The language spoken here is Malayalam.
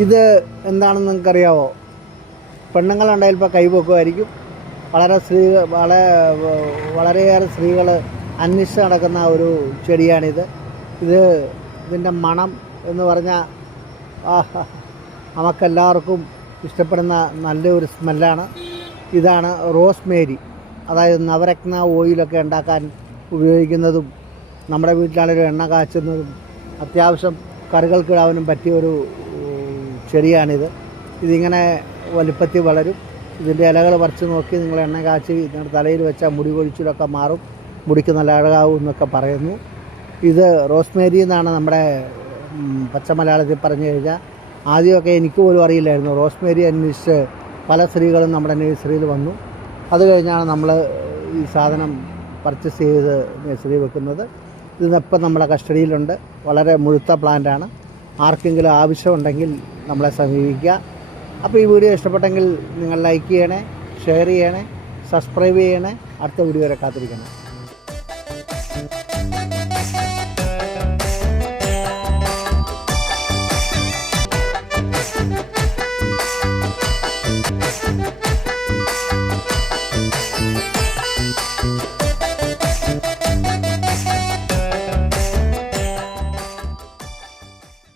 ഇത് എന്താണെന്ന് നിങ്ങൾക്കറിയാവോ? പെണ്ണുങ്ങളുണ്ടെങ്കിൽ ഇപ്പോൾ കൈപൊക്കുമായിരിക്കും. വളരെയേറെ സ്ത്രീകൾ അന്വേഷിച്ച് നടക്കുന്ന ഒരു ചെടിയാണിത്. ഇതിൻ്റെ മണം എന്ന് പറഞ്ഞാൽ നമുക്കെല്ലാവർക്കും ഇഷ്ടപ്പെടുന്ന നല്ലൊരു സ്മെല്ലാണ്. ഇതാണ് റോസ്മേരി. അതായത് നവരത്ന ഓയിലൊക്കെ ഉണ്ടാക്കാൻ ഉപയോഗിക്കുന്നതും നമ്മുടെ വീട്ടിലാണൊരു എണ്ണ കാച്ചുന്നതും അത്യാവശ്യം കറികൾക്കിടാനും പറ്റിയൊരു ചെടിയാണിത്. ഇതിങ്ങനെ വലിപ്പത്തിൽ വളരും. ഇതിൻ്റെ ഇലകൾ പറിച്ച് നോക്കി നിങ്ങൾ എണ്ണ കാച്ചി നിങ്ങളുടെ തലയിൽ വെച്ചാൽ മുടി കൊഴിച്ചിലൊക്കെ മാറും, മുടിക്ക് നല്ല അഴകാവും എന്നൊക്കെ പറയുന്നു. ഇത് റോസ്മേരി എന്നാണ് നമ്മുടെ പച്ച മലയാളത്തിൽ പറഞ്ഞു കഴിഞ്ഞാൽ. ആദ്യമൊക്കെ എനിക്ക് പോലും അറിയില്ലായിരുന്നു. റോസ്മേരി അന്വേഷിച്ച് പല സ്ത്രീകളും നമ്മുടെ നഴ്സറിയിൽ വന്നു. അത് കഴിഞ്ഞാണ് നമ്മൾ ഈ സാധനം പർച്ചേസ് ചെയ്ത് നഴ്സറി വെക്കുന്നത്. ഇതിനിപ്പം നമ്മുടെ കസ്റ്റഡിയിലുണ്ട്. വളരെ മുഴുത്ത പ്ലാന്റാണ്. ആർക്കെങ്കിലും ആവശ്യമുണ്ടെങ്കിൽ നമ്മളെ സമീപിക്കുക. അപ്പോൾ ഈ വീഡിയോ ഇഷ്ടപ്പെട്ടെങ്കിൽ നിങ്ങൾ ലൈക്ക് ചെയ്യണേ, ഷെയർ ചെയ്യണേ, സബ്സ്ക്രൈബ് ചെയ്യണേ. അടുത്ത വീഡിയോ വരെ കാത്തിരിക്കണം.